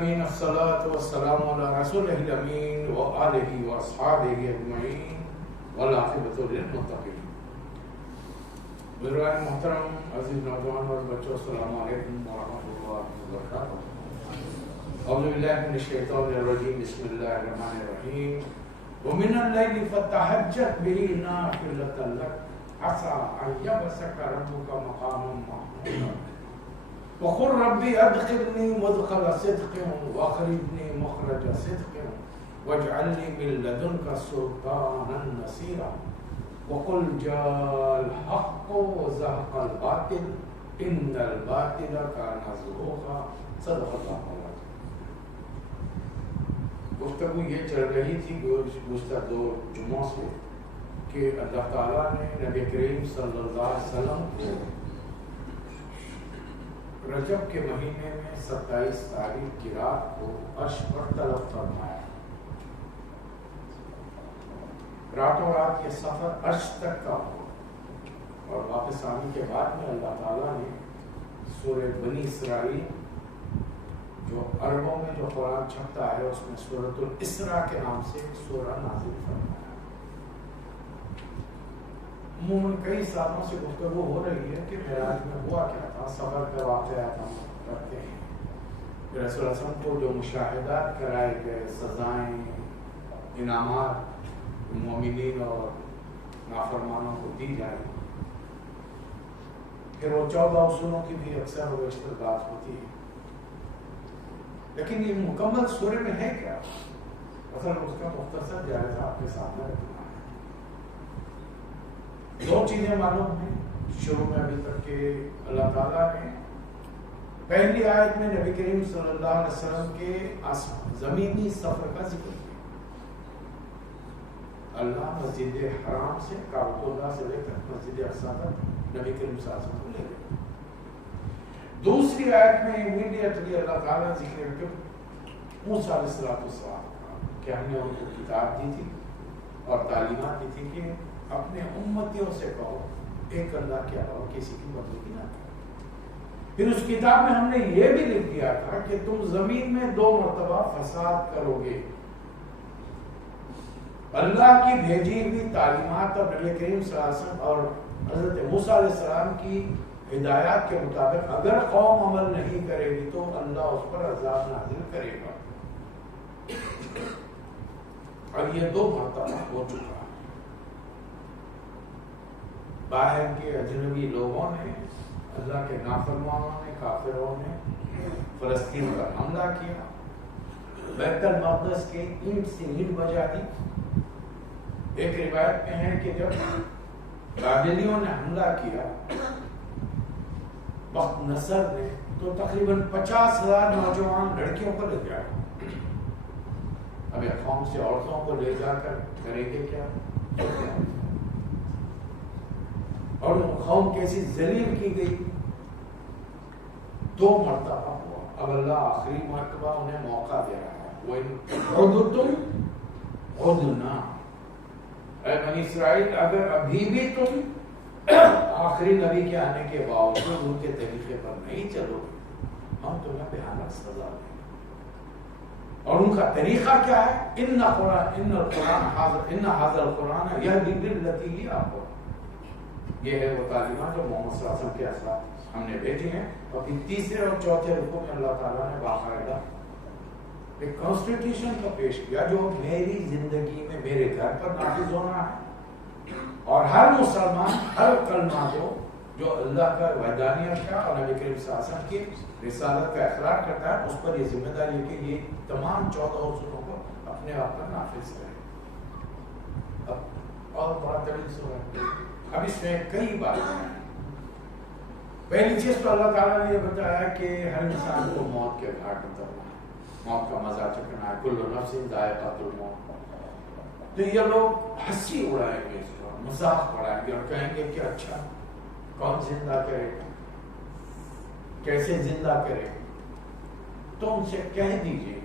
العالمين الصلاة والسلام على رسوله الأمين وآله وأصحابه أجمعين والعاقبة للمتقين. برائے محترم عزیز نوجوان اور بچوں، السلام علیکم ورحمۃ اللہ وبرکاتہ. اعوذ باللہ من الشیطان الرجیم، بسم اللہ الرحمن الرحیم. ومن الليل فتهجد به نافلة لك عسى أن يبعثك ربك مقاما محمودا وقل ربي أدخلني مدخل صدق وأخرجني مخرج صدق واجعل لي من لدنك سلطانا نصيرا وقل جاء الحق وزهق الباطل إن الباطل كان زهوقا. صدق اللہ علیہ. گفتگو یہ چل رہی تھی گزشتہ 2 جمعوں سے کہ اللہ تعالیٰ نے نبی کریم صلی اللہ علیہ وسلم کو رجب کے مہینے میں 27 تاریخ کی رات کو عرش پر طلب فرمایا. راتوں رات یہ سفر عرش تک کا ہوا اور واپس آنے کے بعد میں اللہ تعالیٰ نے سورہ بنی اسرائیل جو عربوں میں جو قرآن چھپتا ہے اس میں سورۃ الاسراء کے نام سے سورہ نازل فرمایا. عموماً کئی سالوں سے گفتگو ہو رہی ہے کہ معراج میں ہوا کیا تھا، سفر کا واقعات ہم کرتے ہیں. رسول اللہ صلی اللہ علیہ وسلم کو جو مشاہدات کرائے گئے، سزائیں، انعامات مومنین اور نافرمانوں کو دی جائے، پھر وہ 14 اصولوں کی بھی اکثر و بیشتر بات ہوتی ہے. لیکن یہ مکمل سورہ میں ہے کیا؟ اصل اس کا مختصر جائزہ آپ کے سامنے رکھنا ہے. 2 چیزیں معلوم ہیں شروع میں ابھی تک کہ اللہ تعالیٰ نے پہلی آیت میں نبی کریم صلی اللہ علیہ وسلم کے زمینی سفر کا ذکر کیا. اللہ مسجد حرام سے کعبۃ اللہ سے لے کر مسجد اقصی تک نبی کریم صلی اللہ علیہ وسلم کو لے گئے. دوسری آیت میں امیڈیٹلی اللہ تعالیٰ ذکر کہ موسیٰ علیہ السلام کہ ہم نے ان کو کتاب دی تھی اور تعلیمات دی تھی کہ اپنے امتیوں سے کہو ایک اللہ کے علاوہ کسی کی بندگی نہ کرو. پھر اس کتاب میں ہم نے یہ بھی لکھ دیا تھا کہ تم زمین میں 2 مرتبہ فساد کرو گے. اللہ کی بھیجی ہوئی تعلیمات اور نبی کریم صلی اللہ علیہ وسلم اور حضرت موسیٰ علیہ السلام کی ہدایات کے مطابق اگر قوم عمل نہیں کرے گی تو اللہ اس پر عذاب نازل کرے گا. اور یہ 2 مرتبہ ہو چکا ہے. باہر کے اجنبی لوگوں نے، اللہ کے نافرمانوں نے، کافروں نے فلسطین پر حملہ کیا، بیت المقدس کے اینٹ سے اینٹ بجا دی. ایک روایت میں ہے کہ جب بابلیوں نے حملہ کیا وقت نصر نے تو تقریباً 50,000 نوجوان لڑکیوں کو لے جایا. اب ایک قوم سے عورتوں کو لے جا کر کریں گے کیا؟ اور قوم کیسی ذلیل کی گئی. 2 مرتبہ ہوا. اب اللہ آخری مرتبہ انہیں موقع دے رہا ہے. وَإِنْ عُدْنَا اے بنی اسرائیل، اگر ابھی بھی تم آخری نبی کے آنے کے باوجود ان کے طریقے پر نہیں چلو گے، ہم تمہیں بھیانک سزا دیں گے. اور ان کا طریقہ کیا ہے؟ ان هذا القرآن یہدی للتی ہی اقوم. یہ ہے وہ تعلیمات جو محمد صلی اللہ علیہ وسلم کے اثرات ہم نے بھیجی ہیں. اور پھر تیسرے اور چوتھے رکوع میں اللہ تعالیٰ نے باقاعدہ ایک کانسٹیٹیوشن کو پیش کیا جو میری زندگی میں میرے گھر پر نافذ ہونا ہے. اور ہر مسلمان ہر کلمہ جو اللہ کا وحدانیت کا اور نبی کریم صلی اللہ علیہ وسلم کی رسالت کا اقرار کرتا ہے اس پر یہ ذمہ داری ہے کہ یہ تمام 14 اصولوں کو اپنے آپ پر نافذ کرے. اور بڑا طویل سورہ ہے. اب اس میں کئی باتیں ہیں. پہلی چیز تو اللہ تعالیٰ نے یہ بتایا کہ ہر انسان کو موت کے گھاٹ اترنا ہے، موت کا مزہ چکھنا ہے. کل نفس ذائقۃ الموت. تو یہ لوگ ہنسی اڑائیں گے، اس کا مذاق اڑائیں گے اور کہیں گے کہ اچھا کون زندہ کرے گا، کیسے زندہ کرے گا؟ تو ان سے کہہ دیجیے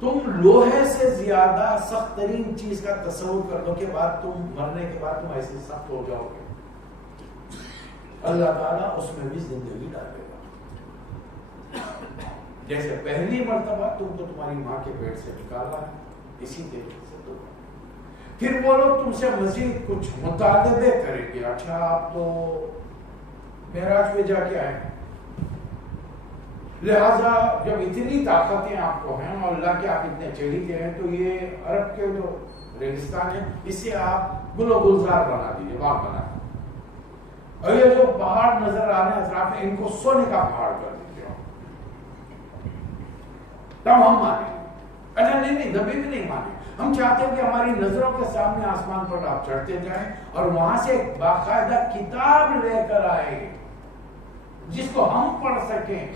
تم لوہے سے زیادہ سخت ترین چیز کا تصور کر دو کے بعد تم مرنے کے بعد تم ایسے سخت ہو جاؤ گے. اللہ تعالیٰ اس میں بھی زندگی ڈالے گا. جیسے پہلی مرتبہ تم کو تمہاری ماں کے پیٹ سے نکالا ہے، اسی طریقے سے تو پھر وہ لوگ تم سے مزید کچھ مطالبے کریں گے. اچھا آپ تو معراج پہ جا کے آئے ہیں، لہذا جب اتنی طاقتیں آپ کو ہیں اور اللہ کے آپ اتنے چہیتے ہیں، تو یہ عرب کے جو ریگستان ہے اسے آپ گل و گلزار بنا دیجیے، باغ بنا دیجیے، اور یہ جو پہاڑ نظر آ رہے ہیں اطراف میں ان کو سونے کا پہاڑ کر دیجیے. تب ہم مانیں. اچھا نہیں کبھی بھی نہیں مانیں. ہم چاہتے ہیں کہ ہماری نظروں کے سامنے آسمان پر آپ چڑھتے جائیں اور وہاں سے ایک باقاعدہ کتاب لے کر آئے جس کو ہم پڑھ سکیں،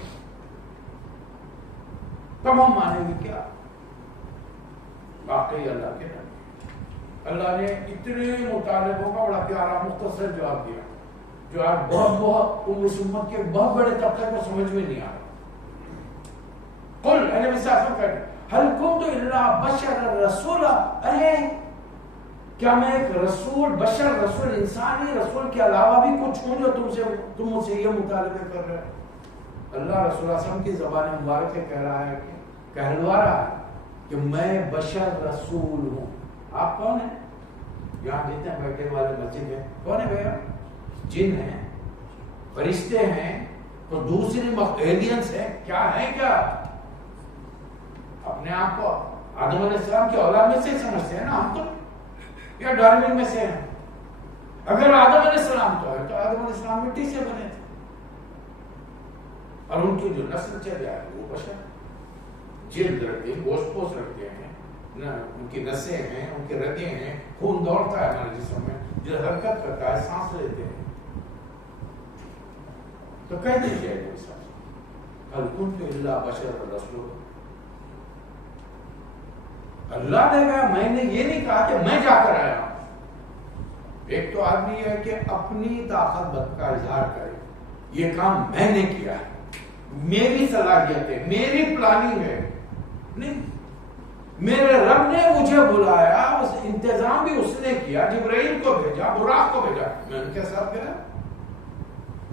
تب ہم مانیں گے کیا واقعی اللہ کے نبی. اللہ نے اتنے مطالبوں کا بڑا پیارا مختصر جواب دیا جو آج بہت امت کے بہت بڑے طبقے کو سمجھ میں نہیں آ رہا. قل اے نبی صلی اللہ علیہ وسلم هل كنت الا بشر رسولا، کیا میں ایک رسول، بشر رسول، انسانی رسول کے علاوہ بھی کچھ ہوں جو تم مجھ سے یہ مطالبے کر رہے ہیں؟ اللہ رسول اللہ علیہ وسلم کی زبان مبارک کہہ رہا ہے کہ کہلوا رہا ہے کہ میں بشر رسول ہوں. آپ کون ہیں؟ یہاں جتنے بیٹھے والے مسجد میں کون ہے بھیا؟ جن ہیں، فرشتے ہیں، تو دوسری ایلینز ہیں، کیا ہے؟ کیا اپنے آپ کو آدم علیہ السلام کی اولاد میں سے سمجھتے ہیں نا ہم تو، یا ڈارون میں سے ہیں؟ اگر آدم علیہ السلام تو ہے تو آدم علیہ السلام مٹی سے بنے تھے، اور ان کی جو نسل چلی آئی وہ بشر، جلد رکھتے ہیں، گوشت پوش رکھتے ہیں، ان کی نسیں ہیں، ان کے رگیں ہیں، خون دوڑتا ہے ہمارے جسم میں، جو حرکت کرتا ہے، سانس لیتے ہیں. تو کہہ دیجیے هل كنت الا بشر رسول. اللہ نے کہا، میں نے یہ نہیں کہا کہ میں جا کر آیا ہوں. ایک تو آدمی ہے کہ اپنی طاقت کا اظہار کرے، یہ کام میں نے کیا ہے، میری صلاحیت ہے، میری پلاننگ ہے. نہیں، میرے رب نے مجھے بلایا، اس انتظام بھی اس نے کیا، جبرائیل کو بھیجا، براق کو بھیجا، میں ان کے ساتھ گیا،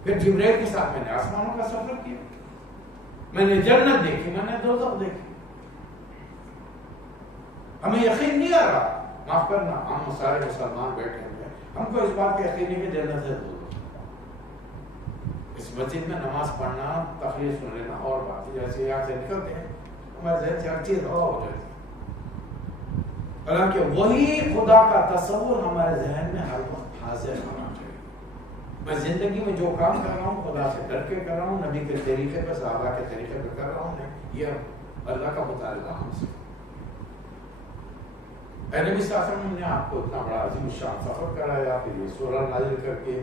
پھر جبرائیل کے ساتھ میں نے آسمانوں کا سفر کیا، میں نے جنت دیکھی، میں نے دوزخ دیکھی. ہمیں یقین نہیں آ رہا، معاف کرنا، ہم سارے مسلمان بیٹھے ہوئے ہیں، ہم کو اس بات کا یقین نہیں کہ جنت ہے دوزخ. اس مسجد میں نماز پڑھنا، تقریر سن لینا اور بات ہے، جیسے یہاں سے نکلتے ہیں ہمارے ذہن سے ہر چیز ہوا ہو جاتی ہے، حالانکہ وہی خدا کا تصور ہمارے ذہن میں ہر وقت حاضر ہونا چاہیے. میں زندگی میں جو کام کر رہا ہوں خدا سے ڈر کے کر رہا ہوں، نبی کے طریقے پہ، صحابہ کے طریقے پہ کر رہا ہوں، یہ اللہ کا مطالبہ ہم سے. اے نبی صلی اللہ علیہ وسلم نے آپ کو اتنا بڑا عظیم شان سفر کرایا، پھر یہ سورہ نازل کر کے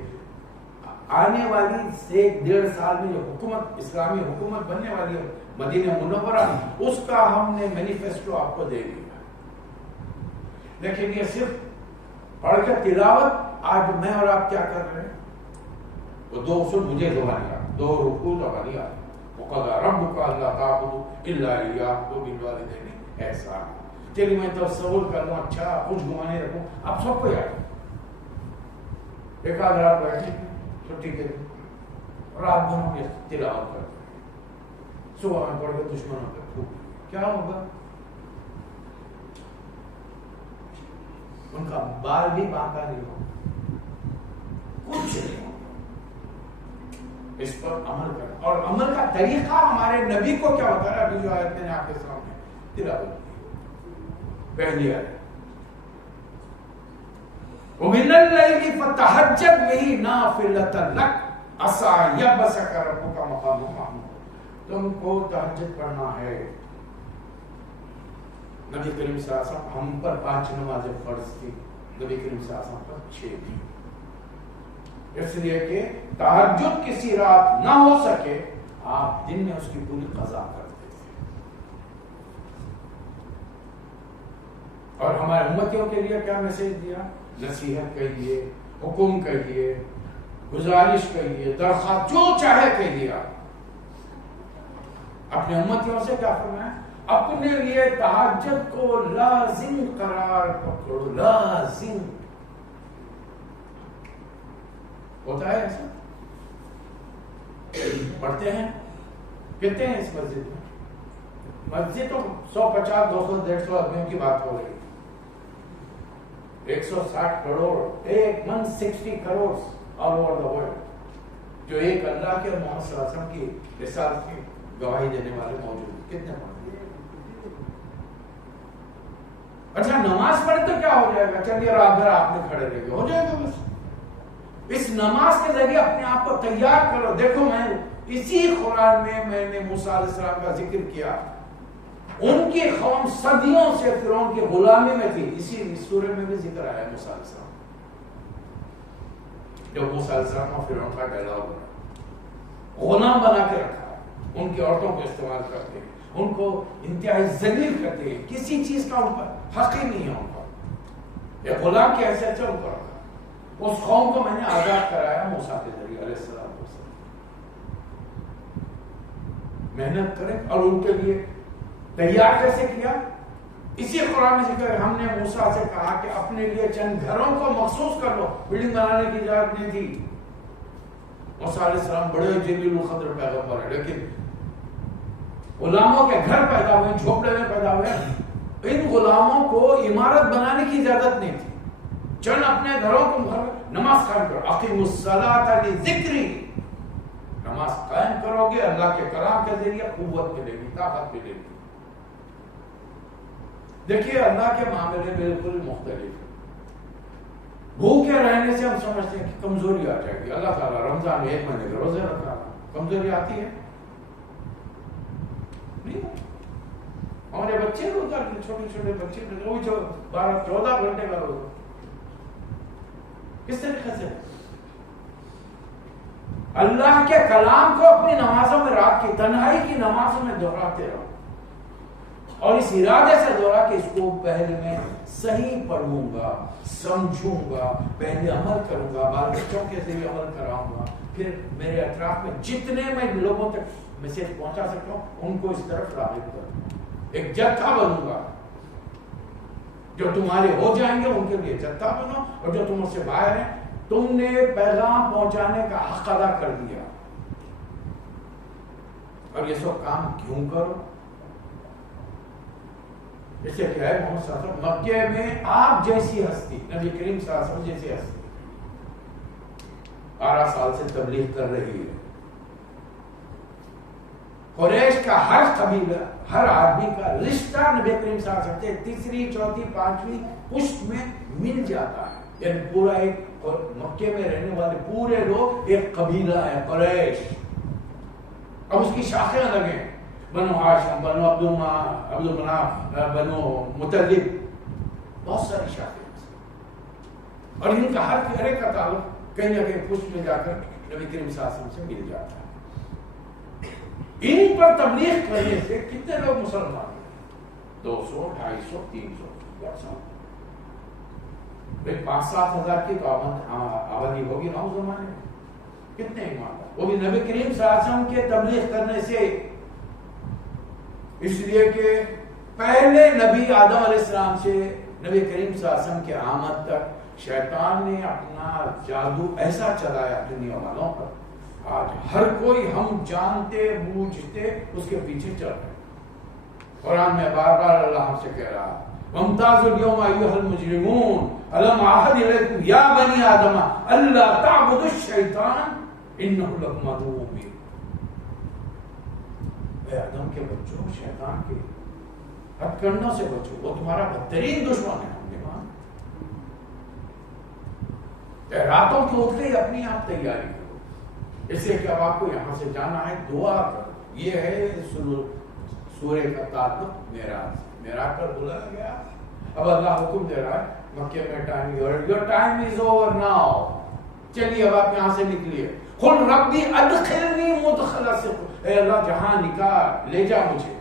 آنے والی 1.5 سال میں جو حکومت، اسلامی حکومت بننے والی ہے مدینہ منورہ، اس کا ہم نے مینیفیسٹو آپ کو دے دیا. لیکن یہ صرف پڑھ کے تلاوت، آج میں اور آپ کیا کر رہے ہیں؟ وہ 2 اصول مجھے زبان یاد، 2 رکوع زبان یاد، وَقَضَىٰ رَبُّكَ أَلَّا تَعْبُدُوا إِلَّا إِيَّاهُ وَبِالْوَالِدَيْنِ إِحْسَانًا. چلیے میں تصور کر لوں، اچھا کچھ گمانے رکھوں، آپ سب کو یاد. ایک آدھ رات بیٹھے چھٹی کے دن، رات بھر ہم تلاوت کرتے ہیں، صبح میں پڑھ کے دشمنوں پہ پھونک، کیا ہوگا؟ ان کا بال بھی باقا نہیں ہوگا، کچھ نہیں ہوگا. اس پر عمل کرنا، اور عمل کا طریقہ ہمارے نبی کو کیا بتا رہا ہے؟ ابھی جو آیت میں نے آپ کے سامنے تلاوت کی، پہلی آیت، وَمِنَ اللَّيْلِ فَتَهَجَّدْ بِهِ نَافِلَةً لَكَ عَسَىٰ يَبْعَثَكَ رَبُّكَ مَقَامًا مَحْمُودًا. تم کو تہجد پڑھنا ہے. نبی کریم صلی اللہ علیہ وسلم ہم پر 5 نمازیں فرض تھی، نبی کریم صلی اللہ علیہ وسلم پر 6 تھی، اس لیے کہ تہجد کسی رات نہ ہو سکے، آپ دن میں اس کی پوری قضا کرتے تھے. اور ہمارے امتیوں کے لیے کیا میسج دیا؟ نصیحت کہیے، حکم کہیے، گزارش کہیے، درخواست، جو چاہے کہیے. آپ اپنے امتیوں سے کیا فرمایا؟ اپنے لیے تہجد کو لازم قرار پکڑو. لازم ہوتا ہے ایسا؟ پڑھتے ہیں، کہتے ہیں اس مسجد میں مسجد تو 150 200 150 آدمیوں کی بات ہو رہی ہے، 160 crore 160 crore all over the world جو ایک اللہ کے اور محمد صلی اللہ علیہ وسلم کی رسالت کی گواہی دینے والے موجود ہیں. کتنے پڑھتے؟ اچھا نماز پڑھے تو کیا ہو جائے گا؟ چلیے رات بھر آپ نے کھڑے رہ گئے، ہو جائے گا بس. اس نماز کے ذریعے اپنے آپ کو تیار کرو. دیکھو میں اسی قرآن میں نے موسیٰ علیہ السلام کا ذکر کیا. ان کی قوم صدیوں سے فرعون کی غلامی میں تھی. اسی سورہ میں بھی ذکر آیا ہے موسیٰ علیہ السلام. جب موسیٰ علیہ السلام اور فرعون کا ڈیلاگ ہو رہا، غلام بنا کے رکھا، ان کی عورتوں کو استعمال کرتے، ان کو انتہائی ذلیل کرتے، کسی چیز کا ان پر حق ہی نہیں ہے. ان پر ایک غلام کی حیثیت سے ان پر رکھا. اس قوم کو میں نے آزاد کرایا موسیٰ کے ذریعے علیہ السلام. محنت کریں. اور ان کے لیے تیار کیسے کیا؟ اسی قرآن میں ذکر ہے. ہم نے موسیٰ سے کہا کہ اپنے لیے چند گھروں کو مخصوص کر لو. بلڈنگ بنانے کی اجازت نہیں تھی. موسیٰ علیہ السلام بڑے جلیل القدر پیغمبر ہے، لیکن غلاموں کے گھر پیدا ہوئے، جھوپڑے میں پیدا ہوئے. ان غلاموں کو عمارت بنانے کی اجازت نہیں تھی. چند اپنے گھروں کو نماز قائم کرو. اقیموا الصلاۃ لذکری، نماز قائم کرو گے اللہ کے کلام کے ذریعے قوت ملے گی، طاقت ملے گی. دیکھیے اللہ کے معاملے بالکل مختلف ہے. بھوکے رہنے سے ہم سمجھتے ہیں کہ کمزوری آ جائے گی. اللہ تعالیٰ رمضان میں 1 مہینے کے روزے رکھا، کمزوری آتی ہے؟ نہیں. ہمارے بچے روزہ رکھتے، چھوٹے چھوٹے بچے 12-14 گھنٹے کا روزہ. کس طریقے سے؟ اللہ کے کلام کو اپنی نمازوں میں رات کی تنہائی کی نمازوں میں دہراتے رہو، اور اس ارادے سے دوہرا کہ اس کو پہلے میں صحیح پڑھوں گا، سمجھوں گا، پہلے عمل کروں گا، بال بچوں کے ذریعے عمل کراؤں گا، پھر میرے اطراف میں جتنے میں لوگوں تک میسج پہنچا سکتا ہوں ان کو اس طرف راغب کروں گا. ایک جتھا بنوں گا. جو تمہارے ہو جائیں گے ان کے لیے جتھا بنو، اور جو تم سے باہر ہیں تم نے پیغام پہنچانے کا حق ادا کر دیا. اور یہ سب کام کیوں کرو؟ اس سے کیا ہے؟ محمد صلی اللہ علیہ وسلم مکے میں آپ جیسی ہستی، نبی کریم صلی اللہ علیہ وسلم جیسی ہستی 12 سال سے تبلیغ کر رہی ہے. قریش کا ہر قبیلہ، ہر آدمی کا رشتہ نبی کریم صلی اللہ علیہ وسلم سے تیسری، چوتھی، پانچویں پشت میں مل جاتا ہے. یعنی پورا ایک مکے میں رہنے والے پورے لوگ ایک قبیلہ ہے قریش. اب اس کی شاخیں الگ ہیں، بنو ہاشم، بنو عبد المناف، بنو مطلب، بہت ساری شاخیں. اور ان کا ہر ایک کا تعلق کہیں نہ کہیں پشت میں جا کر نبی کریم صلی اللہ علیہ وسلم سے مل جاتا ہے. ان پر تبلیغ کرنے سے کتنے لوگ مسلمان ہیں؟ 200، 250، 300. 5-7 ہزار کی تو آبادی ہوگی نا اس زمانے میں. کتنے ایماندار، وہ بھی نبی کریم صلی اللہ علیہ وسلم کے تبلیغ کرنے سے. اس لیے کہ پہلے نبی آدم علیہ السلام سے نبی کریم صلی اللہ علیہ وسلم کے آمد تک شیطان نے اپنا جادو ایسا چلایا دنیا والوں پر. آج ہر کوئی ہم جانتے بوجھتے اس کے پیچھے چل رہے. قرآن میں بار بار اللہ ہم سے کہہ رہا وَامْتَازُوا الْيَوْمَ أَيُّهَا الْمُجْرِمُونَ أَلَمْ أَعْهَدْ إِلَيْكُمْ يَا بَنِي آدَمَ أَلَّا تَعْبُدُوا الشَّيْطَانَ إِنَّهُ لَكُمْ عَدُوٌّ مُّبِينٌ. اے آدم کے بچوں، شیطان کے ہتھکنڈوں سے بچو، وہ تمہارا بدترین دشمن ہے. راتوں کے اٹھتے ہی اپنی آپ تیاری کرو، اس لیے کہ اب آپ کو یہاں سے جانا ہے. دعا کرو. یہ ہے سورہ کا تعلق معراج سے. معراج پر بلایا گیا. اب اللہ حکم دے رہا ہے مکے میں time your time is over now. چلیے اب آپ یہاں سے نکلیے. قل ربی ادخلنی مدخل صدق. اے اللہ جہاں نکال لے جا مجھے،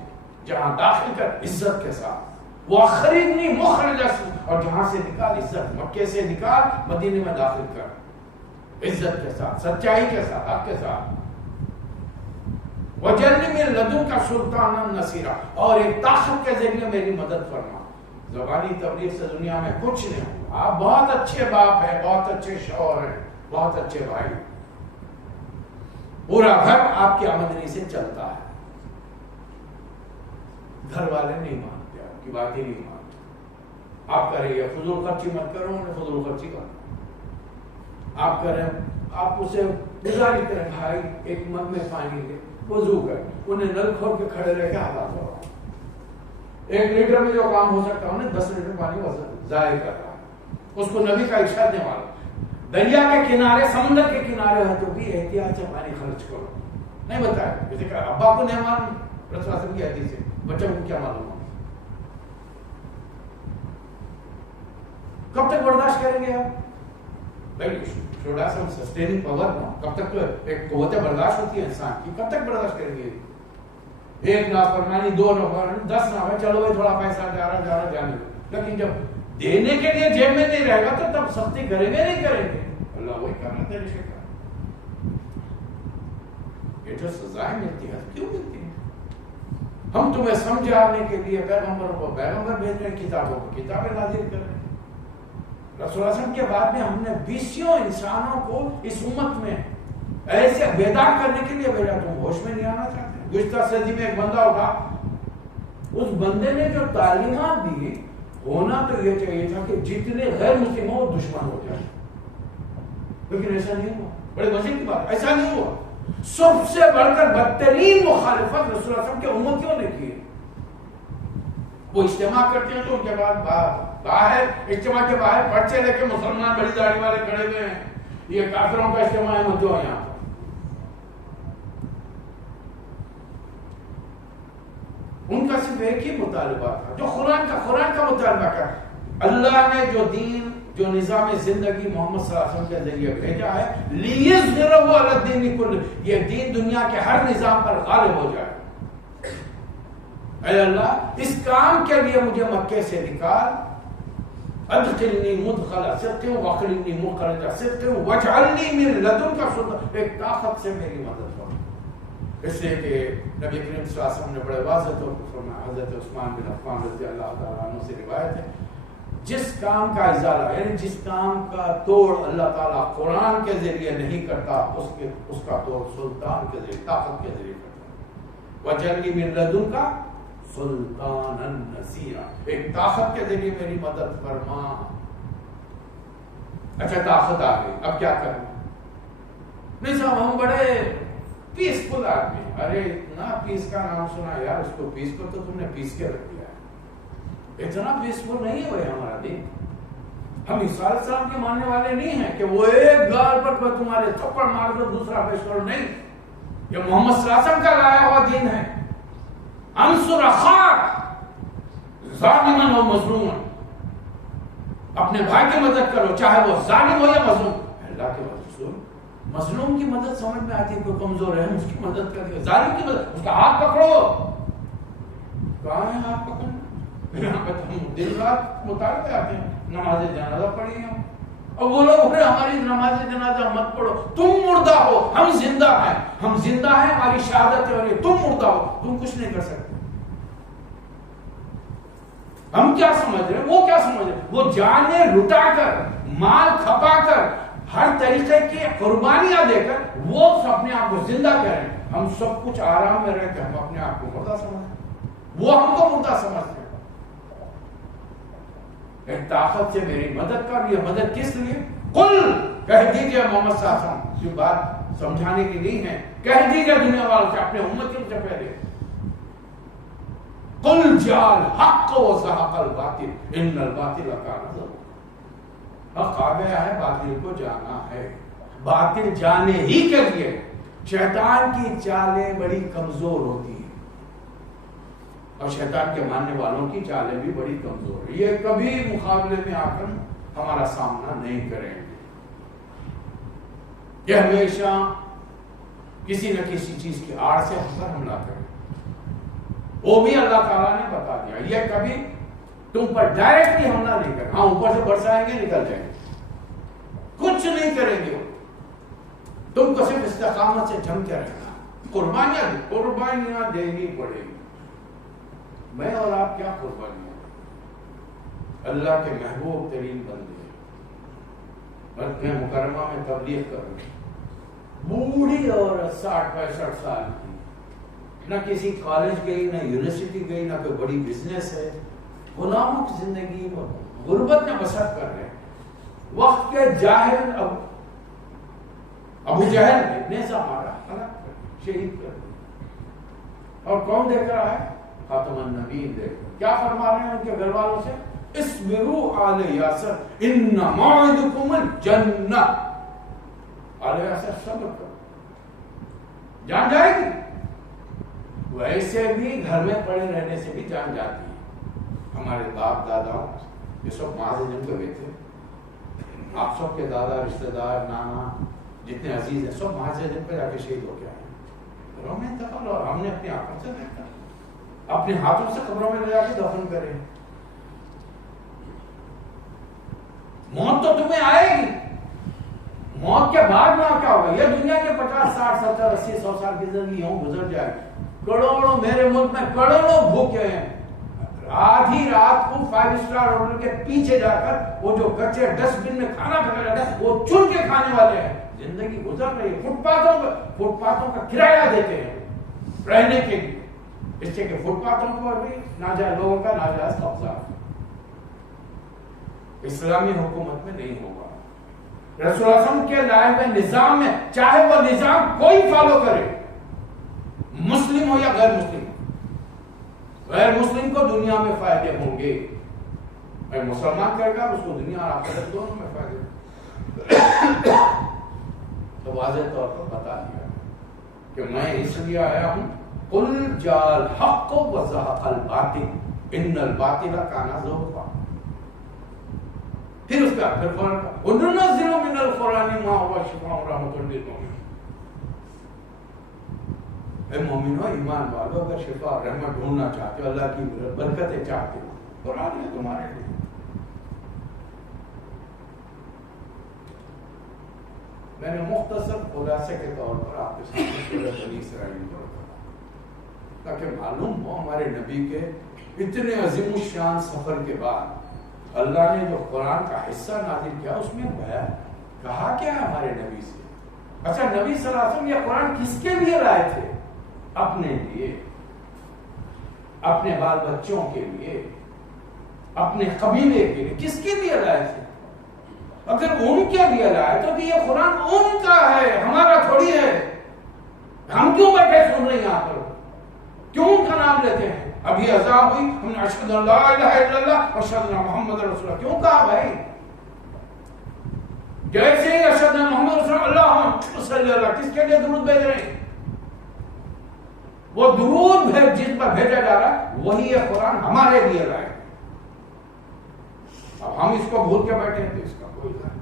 جہاں داخل کر عزت کے ساتھ. وَأَخْرِجْنِي مُخْرَجَ صِدْقٍ. اور جہاں سے نکال عزت، مکے سے نکال مدینے میں داخل کر عزت کے ساتھ، سچائی کے ساتھ، حق کے ساتھ. وَجَعَلْنِي مِن لَّدُنكَ سُلْطَانًا نَصِيرًا. اور ایک طاقت کے ذریعے میری مدد فرما. زبانی تبلیغ سے دنیا میں کچھ نہیں ہو. آپ بہت اچھے باپ ہیں، بہت اچھے شوہر ہیں، بہت اچھے بھائی. پورا گھر آپ کی آمدنی سے چلتا ہے. گھر والے نہیں مانتے، آپ کی بات ہی نہیں مانتے، آپ کریں گے فضول خرچی مت کرو، انہیں فضول خرچی کرو، آپ کریں، آپ اسے گزارش کریں بھائی ایک مگ میں پانی دے، وضو کر، انہیں نل کھول کے کھڑے رہ کے ہاتھ دھو، 1 لیٹر میں جو کام ہو سکتا ہے انہیں 10 لیٹر پانی ضائع کر رہا ہے، اس کو نبی کا ارشاد نہیں معلوم۔ دریا کے کنارے، سمندر کے کنارے ہے تو بھی احتیاط سے پانی خرچ کرو، نہیں بتایا، جیسے کہ ابا کو نہیں معلوم رسول اللہ صلی اللہ علیہ وسلم کی حدیث سے، بچوں کو کیا معلوم ہو؟ کب تک برداشت کریں گے آپ؟ بھائی تھوڑا سا سسٹیننگ پاور نا، کب تک تو ایک قوت برداشت ہوتی ہے انسان کی، کب تک برداشت کریں گے؟ 1 نافرمانی، 2 نافرمانی، 10 نافرمانی، چلو بھائی تھوڑا پیسہ جا رہا جانے دو، لیکن جب دینے کے لیے جیب میں نہیں رہے گا تو تب سختی کریں گے نہیں کریں گے؟ اللہ وہی کرنا تیرے شکر، یہ جو سزائیں ملتی ہیں کیوں ملتی ہیں؟ ہم تمہیں سمجھانے کے لیے پیغمبروں کو پیغمبر بھیج رہے ہیں، کتابوں کو کتابیں نازل کر رہے ہیں۔ رسول اللہ صلی اللہ علیہ وسلم کے بعد میں ہم نے 20 انسانوں کو اس امت میں ایسے بیدار کرنے کے لیے بھیجا، تم ہوش میں نہیں آنا چاہتے؟ گزشتہ صدی میں ایک بندہ ہوگا، اس بندے نے جو تعلیمات دی، ہونا تو یہ چاہیے تھا کہ جتنے غیر مسلم ہو دشمن ہو جائے، لیکن ایسا نہیں ہوا۔ بڑے مزے کی بات، ایسا نہیں ہوا۔ سب سے بڑھ کر بدترین مخالفت رسول اللہ صلی اللہ علیہ وسلم کے امتیوں نے کی ہے۔ وہ اجتماع کرتے ہیں تو ان کے بعد باہر اجتماع کے باہر پرچے لے کے مسلمان بڑی داڑھی والے کھڑے ہوئے ہیں، یہ کافروں کا اجتماع ہے، مت جاؤ یہاں پر۔ ان کا صرف ایک ہی مطالبہ تھا جو قرآن کا مطالبہ کر، اللہ نے جو دین، جو نظام زندگی محمد صلی اللہ علیہ وسلم کے ذریعے بھیجا ہے، لیظہرہ علی الدین کلہ، یہ دین دنیا کے ہر نظام پر غالب ہو جائے۔ اے اللہ اس کام کے لیے مجھے مکے سے نکال، ادخلنی مدخل صدق واخرجنی مخرج صدق واجعلنی من لدنک سلطان، ایک طاقت سے میری مدد کرو۔ اس لیے کہ نبی کریم صلی اللہ علیہ وسلم نے بڑے واضح طور پر فرمایا، حضرت عثمان بن عفان رضی اللہ تعالیٰ عنہ سے روایت ہے، جس کام کا ازالہ یعنی جس کام کا توڑ اللہ تعالیٰ قرآن کے ذریعے نہیں کرتا، اس کا توڑ سلطان کے ذریعے، طاقت کے ذریعے کرتا۔ وَجَعَلْنِي مِن لَدُنْكَ سُلْطَانًا نَصِيرًا، ایک طاقت کے ذریعے میری مدد فرما۔ اچھا طاقت آ گئی، اب کیا کرنا؟ نہیں صاحب ہم بڑے پیسفل آدمی ہیں، ارے اتنا پیس کا نام سنا یار، اس کو پیس کو تو تم نے پیس کے رکھ دیا ہے، اتنا پیسفل نہیں ہے بھائی ہمارا دین۔ ہم عیسیٰ علیہ السلام کے ماننے والے نہیں ہیں کہ وہ ایک گال پر کوئی تمہارے تھپڑ مار دو دوسرا پیش کرو، نہیں، یہ محمد صلی اللہ علیہ وسلم کا لایا ہوا دین ہے۔ انصر اخاک ظالما و مظلوما، اپنے بھائی کی مدد کرو چاہے وہ ظالم ہو یا مظلوم۔ اللہ کے رسول مظلوم کی مدد سمجھ میں آتی ہے، کوئی کمزور ہے اس کی مدد کر، ظالم کی مدد اس کا ہاتھ پکڑو، کہاں ہے ہاتھ پکڑنا؟ یہاں پہ ہم دن رات مطالبے آتے ہیں، نماز جنازہ پڑھی ہم، اور وہ لوگ ہماری نماز جنازہ مت پڑھو، تم مردہ ہو ہم زندہ ہیں، ہم زندہ ہیں ہماری شہادت ہے، اور تم مردہ ہو تم کچھ نہیں کر سکتے۔ ہم کیا سمجھ رہے ہیں، وہ کیا سمجھ رہے ہیں؟ وہ جانیں لٹا کر، مال کھپا کر، ہر طریقے کی قربانیاں دے کر وہ اپنے آپ کو زندہ کریں، ہم سب کچھ آرام میں رہتے ہم اپنے آپ کو مردہ سمجھتے ہیں، وہ ہم کو مردہ سمجھتے ہیں۔ ایک طاقت سے میری مدد کر، یہ مدد کس لیے؟ قل کہہ دیجئے محمد صلی اللہ علیہ وسلم، یہ بات سمجھانے کی نہیں ہے، کہہ دیجئے دنیا والوں سے، اپنے امتیوں سے پہلے، قل جاء الحق وزهق الباطل ان الباطل کان زهوقا، حق آ گیا ہے، باطل کو جانا ہے، باطل جانے ہی کے لیے شیطان کی چالیں بڑی کمزور ہوتی ہیں، اور شیطان کے ماننے والوں کی چالیں بھی بڑی کمزور ہیں، یہ کبھی مقابلے میں آ کر ہمارا سامنا نہیں کریں گے، یہ ہمیشہ کسی نہ کسی چیز کی آڑ سے ہم پر حملہ کریں، وہ بھی اللہ تعالیٰ نے بتا دیا، یہ کبھی تم پر ڈائریکٹلی حملہ نہیں کریں، ہاں اوپر سے برسائیں گے نکل جائیں گے، کچھ نہیں کریں گے، تم کو صرف استقامت سے جم کے رہنا، قربانیاں دینی پڑے گی۔ میں اور آپ کیا قربانیاں؟ اللہ کے محبوب ترین بندے، مکہ مکرمہ میں تبلیغ کر رہے، بوڑھی عورت 60-65 سال کی، نہ کسی کالج گئی، نہ یونیورسٹی گئی، نہ کوئی بڑی بزنس ہے، غلاموں کی زندگی غربت میں بسر کر رہے ہیں. وقت کے جاہل ابو جہل نے نیزہ مارا، شہید کر دیا. اور کون دیکھ رہا ہے؟ خاتم النبیین دیکھ رہا ہے. کیا فرما رہے ہیں ان کے گھر والوں سے؟ اصبروا آل یاسر ان موعدکم الجنہ. آل یاسر صبر کرو، جان جائے گی. ویسے بھی گھر میں پڑے رہنے سے بھی جان جاتی ہے. ہمارے باپ دادا یہ سب معاذ کے ہوئے تھے. آپ سب کے دادا، رشتہ دار، نانا جتنے عزیز ہیں سب معاذ پہ جا کے شہید ہو کے آئے. گھروں میں انتقال، اور ہم نے اپنی آنکھوں سے دیکھا، اپنے ہاتھوں سے قبروں میں لے جا کے دفن کرے. موت تو تمہیں آئے گی، موت کے بعد وہاں کیا ہوگا؟ یہ دنیا کے 50 60 70 80 100 سال کی زندگی یوں گزر جائے گی. کروڑوں، میرے ملک میں کروڑوں بھوکے ہیں. آدھی رات کو 5 اسٹار ہوٹل کے پیچھے جا کر وہ جو کچے ڈسٹ بن میں کھانا پکا جاتا ہے وہ چن کے کھانے والے ہیں. زندگی گزر رہی ہے. فٹ پاتھوں کا کرایہ دیتے ہیں رہنے کے لیے، اس سے کہ فٹ پاتھوں پر بھی ناجائز لوگوں کا ناجائز قبضہ. اسلامی حکومت میں نہیں ہوگا. رسول اللہ صلی اللہ علیہ وسلم کے لائے ہوئے نظام میں چاہے وہ نظام کوئی فالو کرے، مسلم ہو یا غیر مسلم، غیر مسلم کو دنیا میں فائدے ہوں گے، مسلمان کرے گا اس کو دنیا اور آخرت دونوں میں فائدے. تو واضح طور پر بتا دیا کہ میں اس لیے آیا ہوں قل جاء الحق وزهق الباطل ان الباطل کان زهوقا. پھر اس کا پھر وننزل من القرآن ما هو شفاء ورحمۃ للمؤمنین. اے مومنو، ایمان والو، اگر شفا اور رحمت ڈھونڈنا چاہتے ہو، اللہ کی برکتیں چاہتے ہو، قرآن ہے تمہارے لیے. میں نے مختصر خلاصے کے طور پر آپ کے سامنے سورۃ بنی اسرائیل کو رکھا تاکہ معلوم ہو ہمارے نبی کے اتنے عظیم الشان سفر کے بعد اللہ نے جو قرآن کا حصہ نازل کیا اس میں بیان کہا کیا ہے ہمارے نبی سے. اچھا، نبی صلی اللہ علیہ وسلم یہ قرآن کس کے لیے لائے تھے؟ اپنے لیے، اپنے بال بچوں کے لیے، اپنے قبیلے کے لیے. کس کے لیے لائے تھے؟ اگر ان کے لیے لائے تو کہ یہ قرآن ان کا ہے، ہمارا تھوڑی ہے. ہم کیوں بیٹھے سن رہے ہیں یہاں پر؟ کیوں ان کا نام لیتے ہیں؟ ابھی عذاب ہوئی، ہم نے اشہد ان لا الہ الا اللہ واشہد ان محمد رسول اللہ. کیوں کہا بھائی؟ جیسے ہی اشہد ان محمد رسول اللہ صلی اللہ، کس کے لیے درود بھیج رہے ہیں؟ وہ درود جس پر بھیجا جا رہا ہے وہی یہ قرآن ہمارے لیے لائے. اب ہم اس کو بھول کے بیٹھے ہیں تو اس کا کوئی ضرور.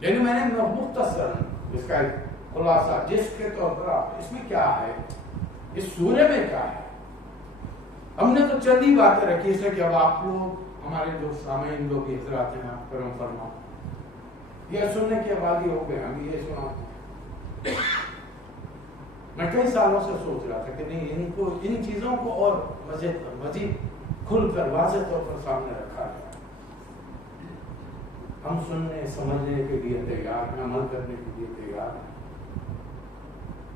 یعنی میں نے مختصر اس کا ایک خلاصہ جس کے طور پر اس میں کیا ہے، اس سورے میں کیا ہے. ہم نے تو چند ہی باتیں رکھی اس لیے کہ اب آپ لوگ ہمارے جو سامعین جو بھی حضرات ہیں آپ کرم فرما، یہ سننے کے بعد ہی ہو گئے ہم یہ سنا. میں کئی سالوں سے سوچ رہا تھا کہ نہیں ان چیزوں کو اور مزید کھل کر واضح طور پر سامنے رکھا جائے. ہم سننے سمجھنے کے لیے تیار ہیں، عمل کرنے کے لیے تیار ہیں.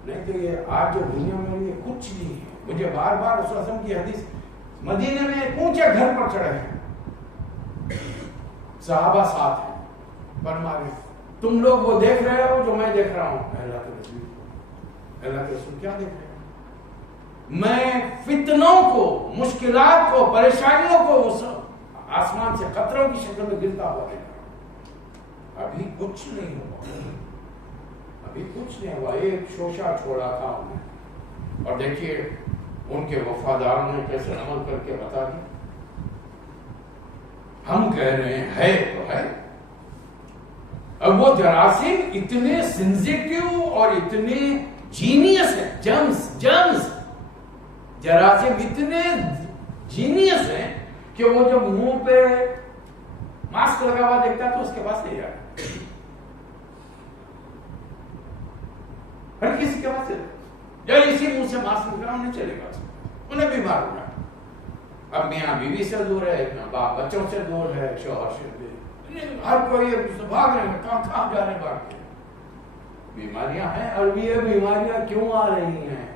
نہیں تو یہ آج جو دنیا میں یہ کچھ نہیں ہے. مجھے بار بار رسول اللہ صلی اللہ علیہ وسلم کی حدیث، مدینے میں ایک اونچے گھر پر چڑھے ہیں، صحابہ ساتھ ہیں، فرما رہے تم لوگ وہ دیکھ رہے ہو جو میں دیکھ رہا ہوں. اللہ کے رسول، اللہ کے رسول کیا دیکھ رہے ہیں؟ میں فتنوں کو، مشکلات کو، پریشانیوں کو آسمان سے قطروں کی شکل میں گرتا ہوا دیکھ رہا ہوں. ابھی کچھ نہیں ہوا، ابھی کچھ نہیں ہوا. ایک شوشہ چھوڑا تھا ہم نے، اور دیکھیے ان کے وفاداروں نے کیسے عمل کر کے بتا دیا. ہم کہہ رہے ہیں ہے تو ہے. اب وہ جراثیم اتنے سینسیٹیو اور اتنے جینیس ہیں، جرمز جراثیم اتنے جینیس ہیں کہ وہ جب منہ پہ ماسک لگا ہوا دیکھتا ہے تو اس کے پاس نہیں جاتا. ہر کسی کے پاس یا اسی منہ سے ماسک لگا انہیں چلے گا، انہیں بیمار ہونا. اب میاں بیوی سے دور ہے، باپ بچوں سے دور ہے، شوہر سے دور ہے، ہر کوئی بھاگ رہے ہیں، کہاں جا رہے ہیں بھاگ کے. بیماریاں ہیں، اور یہ بیماریاں کیوں آ رہی ہیں،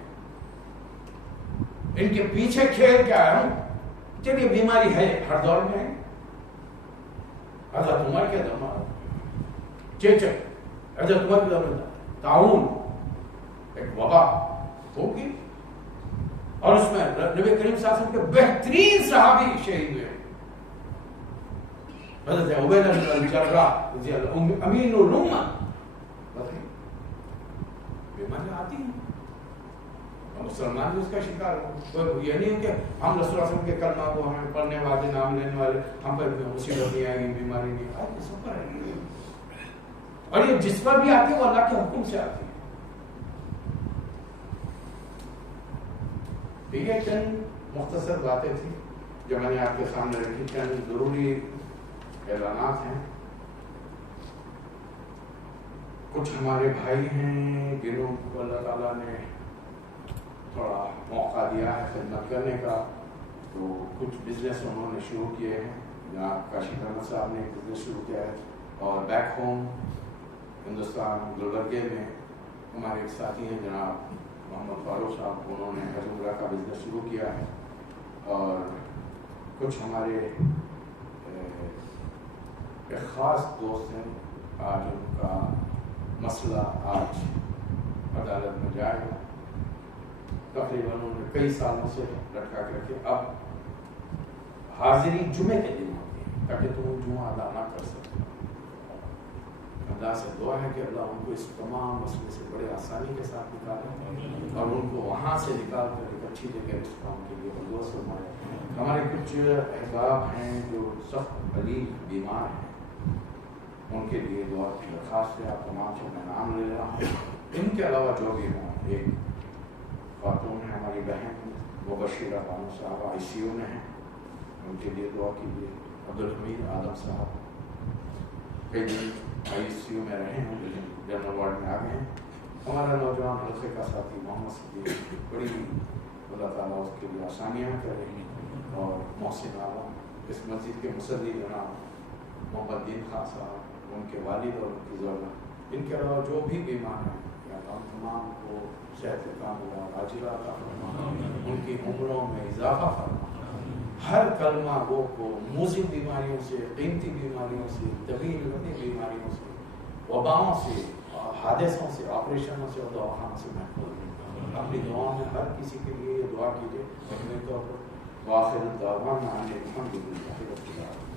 ان کے پیچھے کھیل کیا ہے؟ چلیے بیماری ہے، ہر دور میں ہے، حضرت عمر کے دور چیچک، حضرت عمر کے دور میں طاعون ایک وبا ہوگی، اور اس میں نبی کریم صلی اللہ علیہ وسلم کے بہترین صحابی شہید ہوئے، حضرت عبیدہ بن الجراح رضی اللہ امین الامہ۔ بتائیے بیماریاں آتی ہیں، مسلمان بھی اس کا شکار ہو، یہ نہیں ہے کہ ہم رسول اللہ علیہ وسلم کے کلمہ کو ہمیں پڑھنے والے، نام لینے والے، ہم پر مصیبت نہیں آئے گی، بیماری نہیں آئے گی، سب پر آئے گی، اور یہ جس پر بھی آتی ہے وہ اللہ کے حکم سے آتی ہے۔ یہ چند مختصر باتیں تھیں جو میں نے آپ کے سامنے رکھی، چند ضروری اعلانات ہیں۔ کچھ ہمارے بھائی ہیں جنہوں کو اللہ تعالیٰ نے تھوڑا موقع دیا ہے خدمت کرنے کا، تو کچھ بزنس انہوں نے شروع کیے ہیں۔ جناب کاشف احمد صاحب نے ایک بزنس شروع کیا ہے، اور بیک ہوم ہندوستان گلبرگے میں ہمارے ایک ساتھی ہیں جناب محمد فاروق صاحب، انہوں نے حج عمرہ کا بزنس شروع کیا ہے، اور کچھ ہمارے ایک خاص دوست ہیں، آج ان کا مسئلہ آج عدالت میں جائے گا، تقریباً انہوں نے کئی سالوں سے لٹکا کے رکھے، اب حاضری جمعے کے دن ہوتی ہے تاکہ تم جمعہ ادا نہ کر سکتے۔ اللہ سے دعا ہے کہ اللہ ان کو اس تمام مسئلے سے بڑے آسانی کے ساتھ نکالے، اور ان کو وہاں سے نکال کر ایک اچھی جگہ اس کام کے لیے بندوبست فرمائے۔ ہمارے کچھ احباب ہیں جو سخت غلیظ بیمار ہیں، ان کے لیے دعا کی درخواست ہے، آپ تمام سے میں نام لے رہا ہوں۔ ان کے علاوہ جو بھی ہوں، ایک خاتون ہے ہماری بہن مبشرہ بانو صاحبہ آئی سی یو میں ہیں، ان کے لیے دعا کیجیے۔ عبدالحمید آدم صاحب کئی دن آئی سی یو میں رہے ہیں لیکن جنرل وارڈ میں آ گئے ہیں۔ ہمارا نوجوان حلقے کا ساتھی محمد صدیق، بڑی اللہ تعالیٰ اس کے لیے آسانیاں کرے، اور محسن عالم، اس مسجد کے مصلی جناب محمد دین خان صاحب، ان کے والد اور ان کی ضرورت، ان کے علاوہ جو بھی بیمار ہیں یا تمام کو صحت کاملہ عاجلہ عطا فرما، ان کی عمروں میں اضافہ فرما، ہر کلمہ گو کو موذب بیماریوں سے، قیمتی بیماریوں سے، طویل مدتی بیماریوں سے، وباؤں سے، حادثوں سے، آپریشنوں سے اور دواخانوں سے محفوظ رکھنا۔ اپنی دعاؤں میں ہر کسی کے لیے یہ دعا کیجیے۔ وآخر دعوانا ان الحمد للہ رب العالمین۔